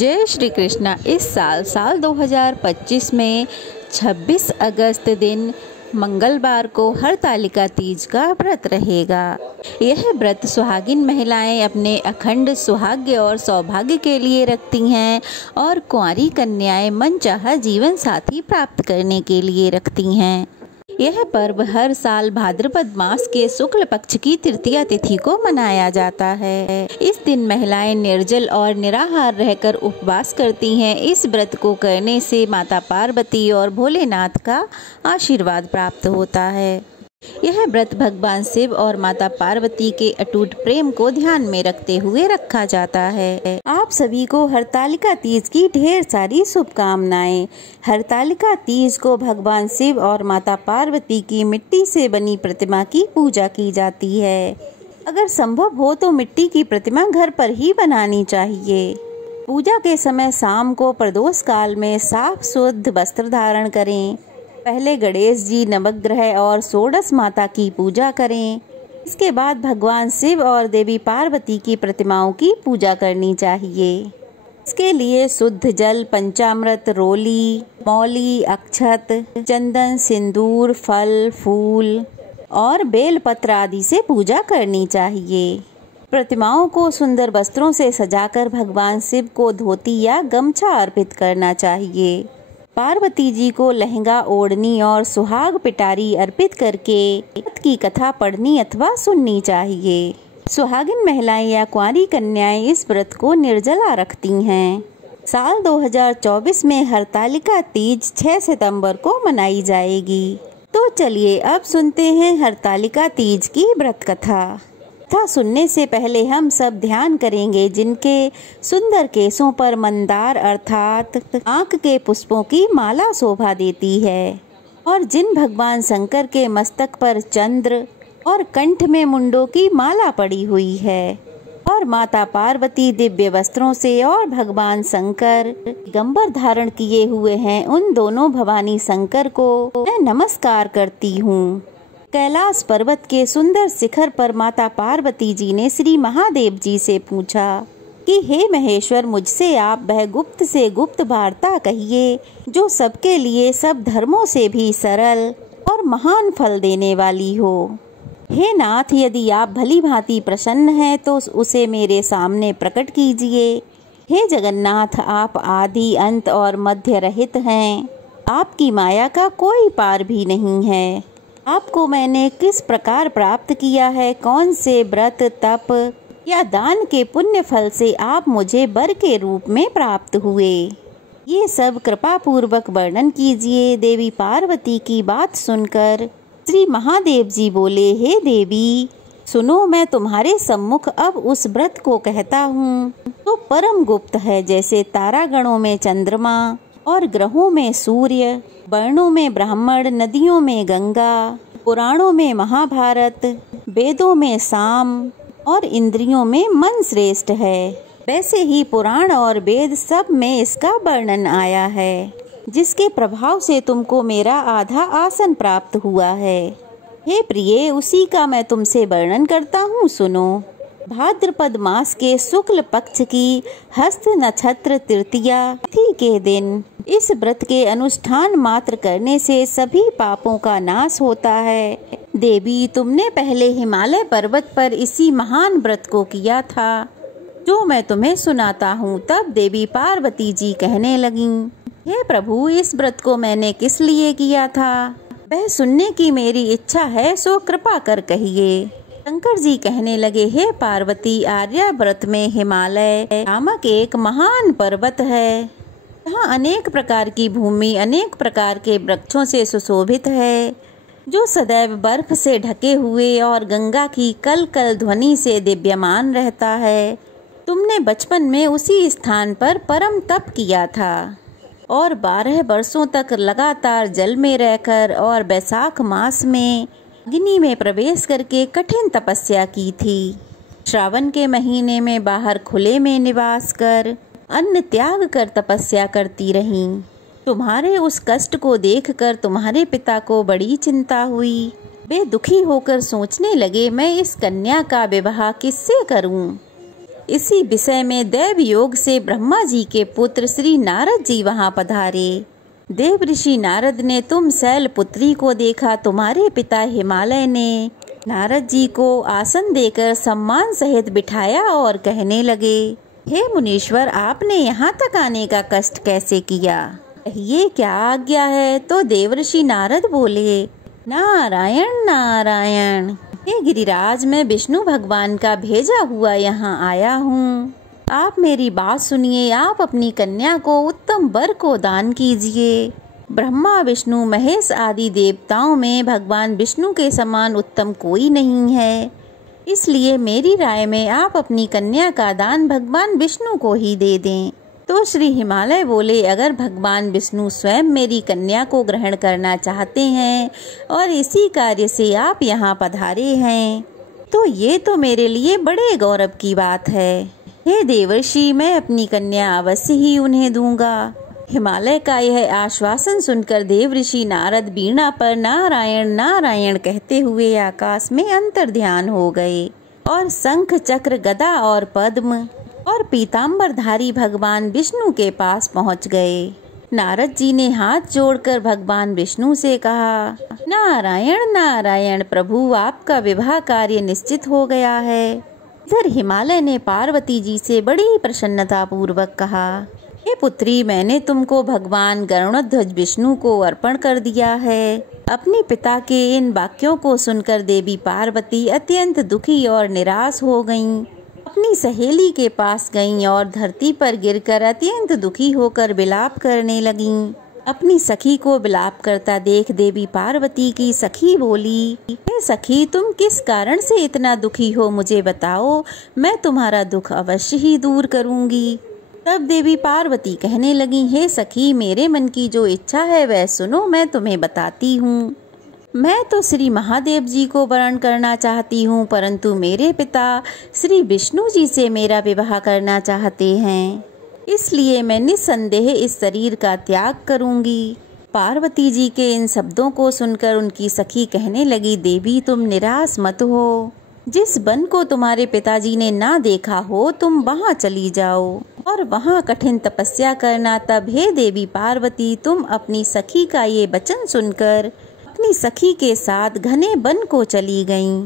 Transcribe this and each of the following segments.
जय श्री कृष्णा। इस साल 2025 में 26 अगस्त दिन मंगलवार को हरतालिका तीज का व्रत रहेगा। यह व्रत सुहागिन महिलाएं अपने अखंड सुहाग्य और सौभाग्य के लिए रखती हैं और कुंवारी कन्याएं मनचाहा जीवन साथी प्राप्त करने के लिए रखती हैं। यह पर्व हर साल भाद्रपद मास के शुक्ल पक्ष की तृतीया तिथि को मनाया जाता है। इस दिन महिलाएं निर्जल और निराहार रहकर उपवास करती हैं। इस व्रत को करने से माता पार्वती और भोलेनाथ का आशीर्वाद प्राप्त होता है। यह व्रत भगवान शिव और माता पार्वती के अटूट प्रेम को ध्यान में रखते हुए रखा जाता है। आप सभी को हरतालिका तीज की ढेर सारी शुभकामनाएं। हरतालिका तीज को भगवान शिव और माता पार्वती की मिट्टी से बनी प्रतिमा की पूजा की जाती है। अगर संभव हो तो मिट्टी की प्रतिमा घर पर ही बनानी चाहिए। पूजा के समय शाम को प्रदोष काल में साफ शुद्ध वस्त्र धारण करें। पहले गणेश जी, नवग्रह और षोडश माता की पूजा करें। इसके बाद भगवान शिव और देवी पार्वती की प्रतिमाओं की पूजा करनी चाहिए। इसके लिए शुद्ध जल, पंचामृत, रोली, मौली, अक्षत, चंदन, सिंदूर, फल, फूल और बेलपत्र आदि से पूजा करनी चाहिए। प्रतिमाओं को सुंदर वस्त्रों से सजाकर भगवान शिव को धोती या गमछा अर्पित करना चाहिए। पार्वती जी को लहंगा, ओढ़नी और सुहाग पिटारी अर्पित करके व्रत की कथा पढ़नी अथवा सुननी चाहिए। सुहागिन महिलाएं या कुंवारी कन्याएं इस व्रत को निर्जला रखती हैं। साल 2024 में हरतालिका तीज 6 सितंबर को मनाई जाएगी। तो चलिए अब सुनते हैं हरतालिका तीज की व्रत कथा। कथा सुनने से पहले हम सब ध्यान करेंगे जिनके सुंदर केसों पर मंदार अर्थात आंख के पुष्पों की माला शोभा देती है और जिन भगवान शंकर के मस्तक पर चंद्र और कंठ में मुंडों की माला पड़ी हुई है और माता पार्वती दिव्य वस्त्रों से और भगवान शंकर गंबर धारण किए हुए हैं, उन दोनों भवानी शंकर को मैं नमस्कार करती हूँ। कैलाश पर्वत के सुंदर शिखर पर माता पार्वती जी ने श्री महादेव जी से पूछा कि हे महेश्वर, मुझसे आप वह गुप्त से गुप्त वार्ता कहिए जो सबके लिए सब धर्मों से भी सरल और महान फल देने वाली हो। हे नाथ, यदि आप भली भांति प्रसन्न हैं तो उसे मेरे सामने प्रकट कीजिए। हे जगन्नाथ, आप आदि अंत और मध्य रहित हैं। आपकी माया का कोई पार भी नहीं है। आपको मैंने किस प्रकार प्राप्त किया है, कौन से व्रत, तप या दान के पुण्य फल से आप मुझे वर के रूप में प्राप्त हुए, ये सब कृपा पूर्वक वर्णन कीजिए। देवी पार्वती की बात सुनकर श्री महादेव जी बोले, हे देवी सुनो, मैं तुम्हारे सम्मुख अब उस व्रत को कहता हूँ तो परम गुप्त है। जैसे तारागणों में चंद्रमा और ग्रहों में सूर्य, वर्णों में ब्राह्मण, नदियों में गंगा, पुराणों में महाभारत, वेदों में साम और इंद्रियों में मन श्रेष्ठ है, वैसे ही पुराण और वेद सब में इसका वर्णन आया है, जिसके प्रभाव से तुमको मेरा आधा आसन प्राप्त हुआ है। हे प्रिय, उसी का मैं तुमसे वर्णन करता हूँ, सुनो। भाद्रपद मास के शुक्ल पक्ष की हस्त नक्षत्र तृतीया तिथि के दिन इस व्रत के अनुष्ठान मात्र करने से सभी पापों का नाश होता है। देवी, तुमने पहले हिमालय पर्वत पर इसी महान व्रत को किया था जो मैं तुम्हें सुनाता हूँ। तब देवी पार्वती जी कहने लगीं, हे प्रभु, इस व्रत को मैंने किस लिए किया था वह सुनने की मेरी इच्छा है, सो कृपा कर कहिए। शंकर जी कहने लगे, हे पार्वती, आर्यावर्त में हिमालय नामक एक महान पर्वत है। यहाँ अनेक प्रकार की भूमि अनेक प्रकार के वृक्षों से सुशोभित है, जो सदैव बर्फ से ढके हुए और गंगा की कल कल ध्वनि से दिव्यमान रहता है। तुमने बचपन में उसी स्थान पर परम तप किया था और 12 वर्षों तक लगातार जल में रहकर और बैसाख मास में अग्नि में प्रवेश करके कठिन तपस्या की थी। श्रावण के महीने में बाहर खुले में निवास कर अन्न त्याग कर तपस्या करती रहीं। तुम्हारे उस कष्ट को देखकर तुम्हारे पिता को बड़ी चिंता हुई। वे दुखी होकर सोचने लगे, मैं इस कन्या का विवाह किससे करूं? इसी विषय में देव योग से ब्रह्मा जी के पुत्र श्री नारद जी वहाँ पधारे। देव ऋषि नारद ने तुम शैल पुत्री को देखा। तुम्हारे पिता हिमालय ने नारद जी को आसन देकर सम्मान सहित बिठाया और कहने लगे, हे मुनीश्वर, आपने यहाँ तक आने का कष्ट कैसे किया? ये क्या आज्ञा है? तो देवर्षि नारद बोले, नारायण नारायण, हे गिरिराज, मैं विष्णु भगवान का भेजा हुआ यहाँ आया हूँ। आप मेरी बात सुनिए। आप अपनी कन्या को उत्तम वर को दान कीजिए। ब्रह्मा विष्णु महेश आदि देवताओं में भगवान विष्णु के समान उत्तम कोई नहीं है। इसलिए मेरी राय में आप अपनी कन्या का दान भगवान विष्णु को ही दे दें। तो श्री हिमालय बोले, अगर भगवान विष्णु स्वयं मेरी कन्या को ग्रहण करना चाहते हैं और इसी कार्य से आप यहाँ पधारे हैं, तो ये तो मेरे लिए बड़े गौरव की बात है। हे देवर्षि, मैं अपनी कन्या अवश्य ही उन्हें दूंगा। हिमालय का यह आश्वासन सुनकर देवर्षि नारद वीणा पर नारायण नारायण कहते हुए आकाश में अंतर्ध्यान हो गए और शंख चक्र गदा और पद्म और पीताम्बरधारी भगवान विष्णु के पास पहुंच गए। नारद जी ने हाथ जोड़कर भगवान विष्णु से कहा, नारायण नारायण प्रभु, आपका विवाह कार्य निश्चित हो गया है। इधर हिमालय ने पार्वती जी से बड़ी प्रसन्नता पूर्वक कहा, हे पुत्री, मैंने तुमको भगवान गरुड़ध्वज विष्णु को अर्पण कर दिया है। अपने पिता के इन वाक्यों को सुनकर देवी पार्वती अत्यंत दुखी और निराश हो गईं। अपनी सहेली के पास गईं और धरती पर गिरकर अत्यंत दुखी होकर विलाप करने लगीं। अपनी सखी को विलाप करता देख देवी पार्वती की सखी बोली, हे सखी, तुम किस कारण से इतना दुखी हो, मुझे बताओ, मैं तुम्हारा दुख अवश्य ही दूर करूंगी। तब देवी पार्वती कहने लगी, हे सखी, मेरे मन की जो इच्छा है वह सुनो, मैं तुम्हें बताती हूँ। मैं तो श्री महादेव जी को वरण करना चाहती हूँ, परंतु मेरे पिता श्री विष्णु जी से मेरा विवाह करना चाहते हैं। इसलिए मैं निस्संदेह इस शरीर का त्याग करूंगी। पार्वती जी के इन शब्दों को सुनकर उनकी सखी कहने लगी, देवी, तुम निराश मत हो। जिस वन को तुम्हारे पिताजी ने ना देखा हो, तुम वहाँ चली जाओ और वहाँ कठिन तपस्या करना। तब हे देवी पार्वती, तुम अपनी सखी का ये वचन सुनकर अपनी सखी के साथ घने वन को चली गईं।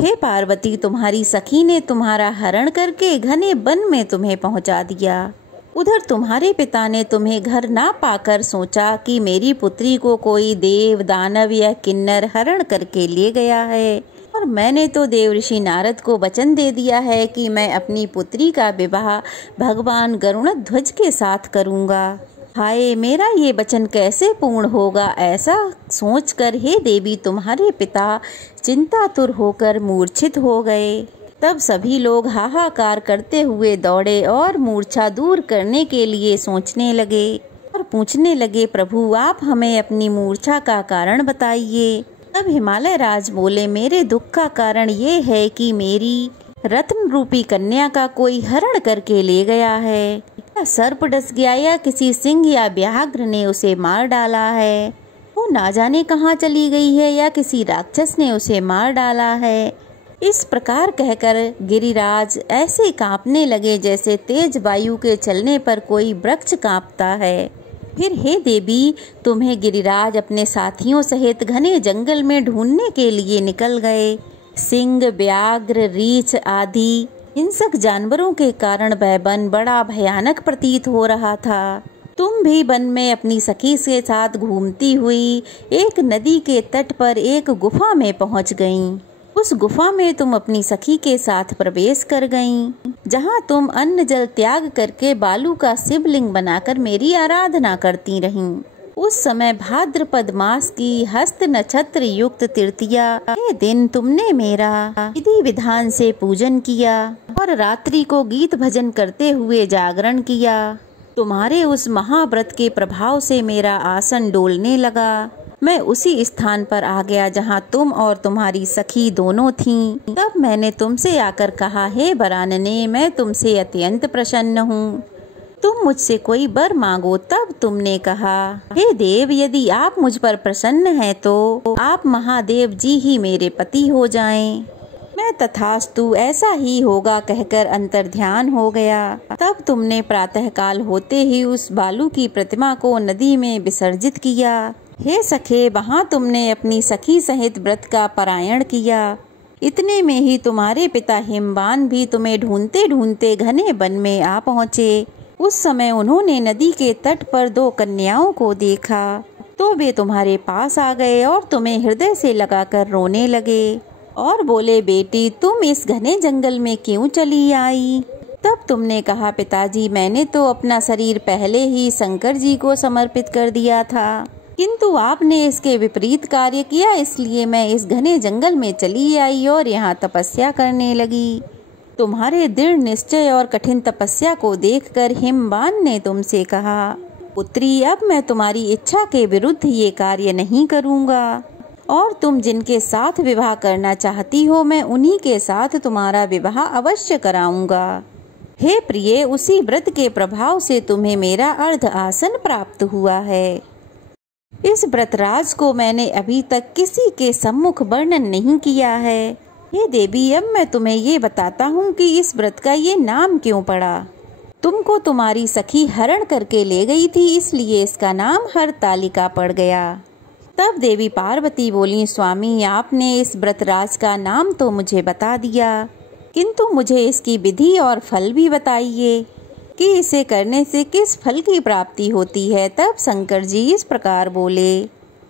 हे पार्वती, तुम्हारी सखी ने तुम्हारा हरण करके घने वन में तुम्हें पहुंचा दिया। उधर तुम्हारे पिता ने तुम्हें घर ना पाकर सोचा कि मेरी पुत्री को कोई देव, दानव या किन्नर हरण करके ले गया है, और मैंने तो देवर्षि नारद को वचन दे दिया है कि मैं अपनी पुत्री का विवाह भगवान गरुड़ध्वज के साथ करूंगा। हाय, मेरा ये वचन कैसे पूर्ण होगा? ऐसा सोचकर हे देवी, तुम्हारे पिता चिंतातुर होकर मूर्छित हो गए। तब सभी लोग हाहाकार करते हुए दौड़े और मूर्छा दूर करने के लिए सोचने लगे और पूछने लगे, प्रभु, आप हमें अपनी मूर्छा का कारण बताइए। तब हिमालय राज बोले, मेरे दुख का कारण ये है कि मेरी रत्न रूपी कन्या का कोई हरण करके ले गया है, या सर्प डस गया, या किसी सिंह या व्याघ्र ने उसे मार डाला है। वो ना जाने कहाँ चली गई है, या किसी राक्षस ने उसे मार डाला है। इस प्रकार कहकर गिरिराज ऐसे कांपने लगे जैसे तेज वायु के चलने पर कोई वृक्ष कांपता है। फिर हे देवी, तुम्हें गिरिराज अपने साथियों सहित घने जंगल में ढूंढने के लिए निकल गए। सिंह, व्याघ्र, रीछ आदि हिंसक जानवरों के कारण वह वन बड़ा भयानक प्रतीत हो रहा था। तुम भी वन में अपनी सखी के साथ घूमती हुई एक नदी के तट पर एक गुफा में पहुंच गईं। उस गुफा में तुम अपनी सखी के साथ प्रवेश कर गईं, जहां तुम अन्न जल त्याग करके बालू का शिवलिंग बनाकर मेरी आराधना करती रहीं। उस समय भाद्रपद मास की हस्त नक्षत्र युक्त तृतीया के दिन तुमने मेरा विधि विधान से पूजन किया और रात्रि को गीत भजन करते हुए जागरण किया। तुम्हारे उस महाव्रत के प्रभाव से मेरा आसन डोलने लगा। मैं उसी स्थान पर आ गया जहाँ तुम और तुम्हारी सखी दोनों थीं। तब मैंने तुमसे आकर कहा, हे वरानने, मैं तुमसे अत्यंत प्रसन्न हूँ, तुम मुझसे कोई वर मांगो। तब तुमने कहा, हे देव, यदि आप मुझ पर प्रसन्न हैं तो आप महादेव जी ही मेरे पति हो जाएं। मैं तथास्तु ऐसा ही होगा कहकर अंतर्ध्यान हो गया। तब तुमने प्रातःकाल होते ही उस बालू की प्रतिमा को नदी में विसर्जित किया। हे सखे, वहाँ तुमने अपनी सखी सहित व्रत का पारायण किया। इतने में ही तुम्हारे पिता हिमवान भी तुम्हें ढूंढते ढूंढते घने वन में आ पहुँचे। उस समय उन्होंने नदी के तट पर 2 कन्याओं को देखा तो वे तुम्हारे पास आ गए और तुम्हें हृदय से लगाकर रोने लगे और बोले, बेटी तुम इस घने जंगल में क्यों चली आई? तब तुमने कहा, पिताजी मैंने तो अपना शरीर पहले ही शंकर जी को समर्पित कर दिया था, किंतु आपने इसके विपरीत कार्य किया, इसलिए मैं इस घने जंगल में चली आई और यहाँ तपस्या करने लगी। तुम्हारे दृढ़ निश्चय और कठिन तपस्या को देखकर हिमवान ने तुमसे कहा, पुत्री अब मैं तुम्हारी इच्छा के विरुद्ध ये कार्य नहीं करूँगा और तुम जिनके साथ विवाह करना चाहती हो मैं उन्हीं के साथ तुम्हारा विवाह अवश्य कराऊंगा। हे प्रिय, उसी व्रत के प्रभाव से तुम्हें मेरा अर्ध आसन प्राप्त हुआ है। इस व्रतराज को मैंने अभी तक किसी के सम्मुख वर्णन नहीं किया है। हे देवी, अब मैं तुम्हें ये बताता हूँ कि इस व्रत का ये नाम क्यों पड़ा। तुमको तुम्हारी सखी हरण करके ले गई थी, इसलिए इसका नाम हरतालिका पड़ गया। तब देवी पार्वती बोली, स्वामी आपने इस व्रतराज का नाम तो मुझे बता दिया, किंतु मुझे इसकी विधि और फल भी बताइए कि इसे करने से किस फल की प्राप्ति होती है। तब शंकर जी इस प्रकार बोले,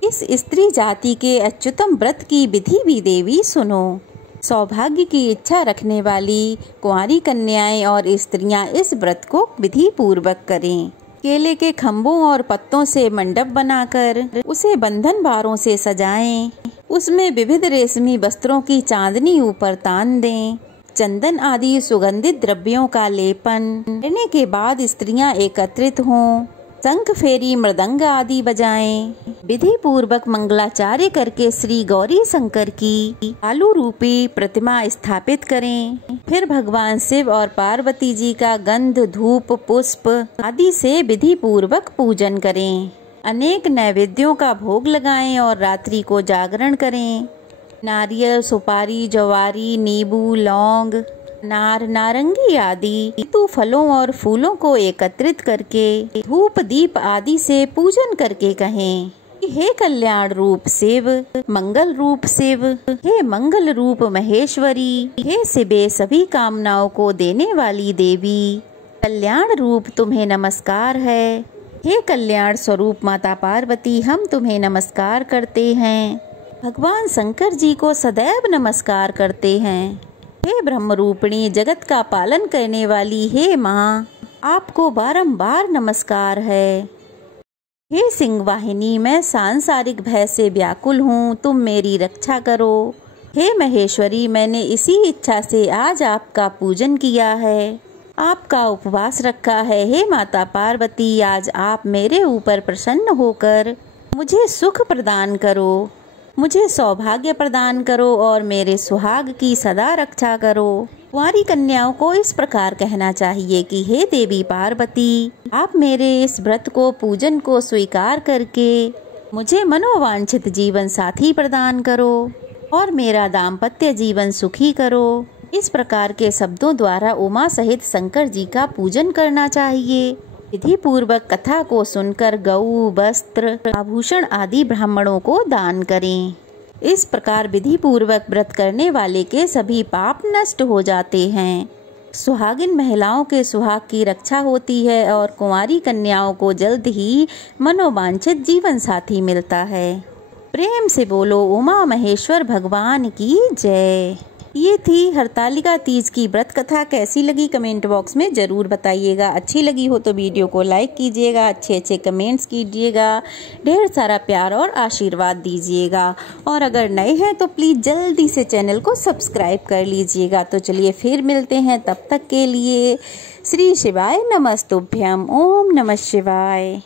इस स्त्री जाति के अच्युतम व्रत की विधि भी देवी सुनो। सौभाग्य की इच्छा रखने वाली कुंवारी कन्याएं और स्त्रियां इस व्रत को विधि पूर्वक करें। केले के खम्भों और पत्तों से मंडप बनाकर उसे बंधन भारों से सजाएं। उसमें विविध रेशमी वस्त्रों की चांदनी ऊपर तान दें। चंदन आदि सुगंधित द्रव्यों का लेपन करने के बाद स्त्रियां एकत्रित हों। शंख फेरी मृदंग आदि बजाएं। विधि पूर्वक मंगलाचार्य करके श्री गौरी शंकर की आलू रूपी प्रतिमा स्थापित करें। फिर भगवान शिव और पार्वती जी का गंध धूप पुष्प आदि से विधि पूर्वक पूजन करें। अनेक नैवेद्यों का भोग लगाएं और रात्रि को जागरण करें। नारियल, सुपारी, जवारी, नींबू, लौंग, नारंगी आदि तो फलों और फूलों को एकत्रित करके धूप दीप आदि से पूजन करके कहें, हे कल्याण रूप शिव, मंगल रूप शिव, हे मंगल रूप महेश्वरी, हे शिवे सभी कामनाओं को देने वाली देवी, कल्याण रूप तुम्हें नमस्कार है। हे कल्याण स्वरूप माता पार्वती, हम तुम्हें नमस्कार करते हैं। भगवान शंकर जी को सदैव नमस्कार करते हैं। हे ब्रह्म रूपिणी, जगत का पालन करने वाली हे माँ, आपको बारंबार नमस्कार है। हे सिंह वाहिनी, मैं सांसारिक भय से व्याकुल हूँ, तुम मेरी रक्षा करो। हे महेश्वरी, मैंने इसी इच्छा से आज आपका पूजन किया है, आपका उपवास रखा है। हे माता पार्वती, आज आप मेरे ऊपर प्रसन्न होकर मुझे सुख प्रदान करो, मुझे सौभाग्य प्रदान करो और मेरे सुहाग की सदा रक्षा करो। कुंवारी कन्याओं को इस प्रकार कहना चाहिए कि हे देवी पार्वती, आप मेरे इस व्रत को पूजन को स्वीकार करके मुझे मनोवांछित जीवन साथी प्रदान करो और मेरा दाम्पत्य जीवन सुखी करो। इस प्रकार के शब्दों द्वारा उमा सहित शंकर जी का पूजन करना चाहिए। विधि पूर्वक कथा को सुनकर गऊ, वस्त्र, आभूषण आदि ब्राह्मणों को दान करें। इस प्रकार विधि पूर्वक व्रत करने वाले के सभी पाप नष्ट हो जाते हैं। सुहागिन महिलाओं के सुहाग की रक्षा होती है और कुंवारी कन्याओं को जल्द ही मनोवांछित जीवन साथी मिलता है। प्रेम से बोलो उमा महेश्वर भगवान की जय। ये थी हरतालिका तीज की व्रत कथा। कैसी लगी कमेंट बॉक्स में जरूर बताइएगा। अच्छी लगी हो तो वीडियो को लाइक कीजिएगा, अच्छे कमेंट्स कीजिएगा, ढेर सारा प्यार और आशीर्वाद दीजिएगा। और अगर नए हैं तो प्लीज़ जल्दी से चैनल को सब्सक्राइब कर लीजिएगा। तो चलिए फिर मिलते हैं, तब तक के लिए श्री शिवाय नमस्तुभ्यम। ओम नमः शिवाय।